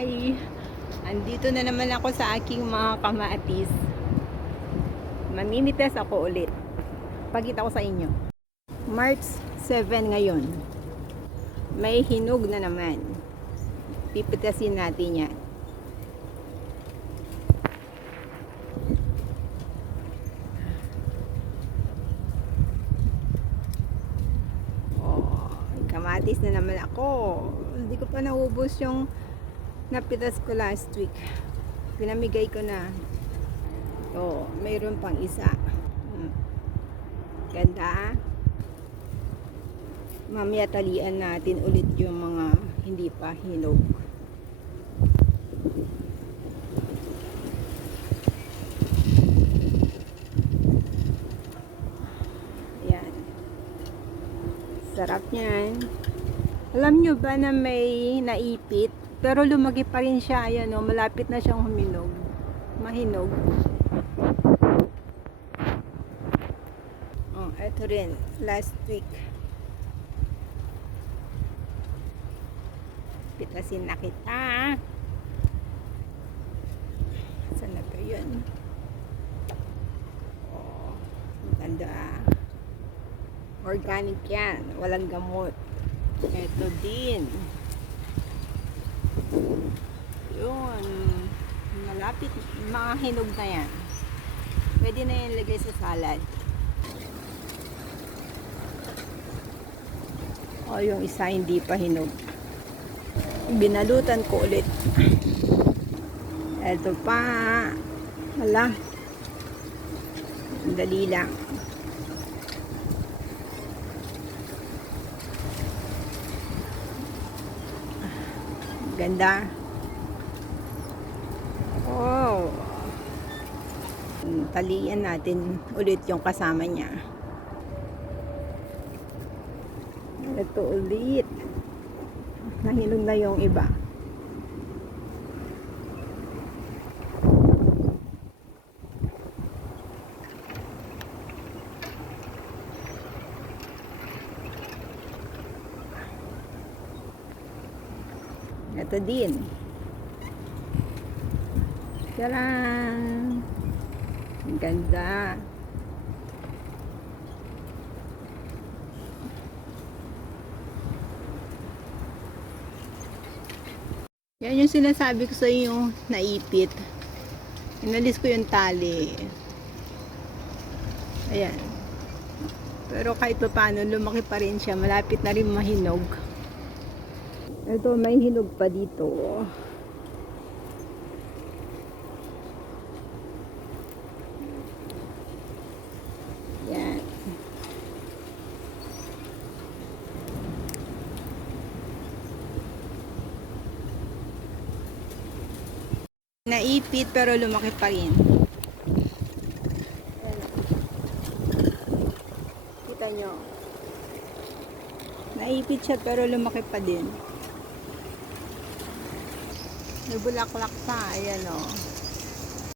Ay, andito na naman ako sa aking mga kamatis. Mamimitas ako ulit. Pakita ko sa inyo. March 7 ngayon. May hinog na naman. Pipitasin natin yan. Oh, kamatis na naman ako. Hindi ko pa naubos yung napitas ko last week. Pinamigay ko na. Oh, mayroon pang isa. Ganda. Mamaya talian natin ulit yung mga hindi pa hinog. Ayan. Sarap niyan. Alam nyo ba na may naipit? Pero lumaki pa rin siya. Ayan o, malapit na siyang huminog. Mahinog. Oh, ito rin. Last week. Pitasin na kita. Saan na ba yun? Oh, maganda. Organic yan. Walang gamot. Ito din. Yun. Malapit. Mga hinog na yan. Pwede na yan lagay sa salad. O, yung isa hindi pa hinog. Binalutan ko ulit. Ito pa. Hala. Dali lang. Ganda. Oh. Talian natin ulit yung kasama niya. Ito ulit. Nahinog na yung iba. Ito din. Tcharam! Ang ganda. Yan yung sinasabi ko sa inyo, naipit. Inalis ko yung tali. Ayan. Pero kahit pa paano, lumaki pa rin siya. Malapit na rin mahinog. Ito, may hinog pa dito. Yan. Naipit pero lumaki pa rin. Kita nyo. Naipit siya pero lumaki pa din. May bulaklak pa. Ayan o.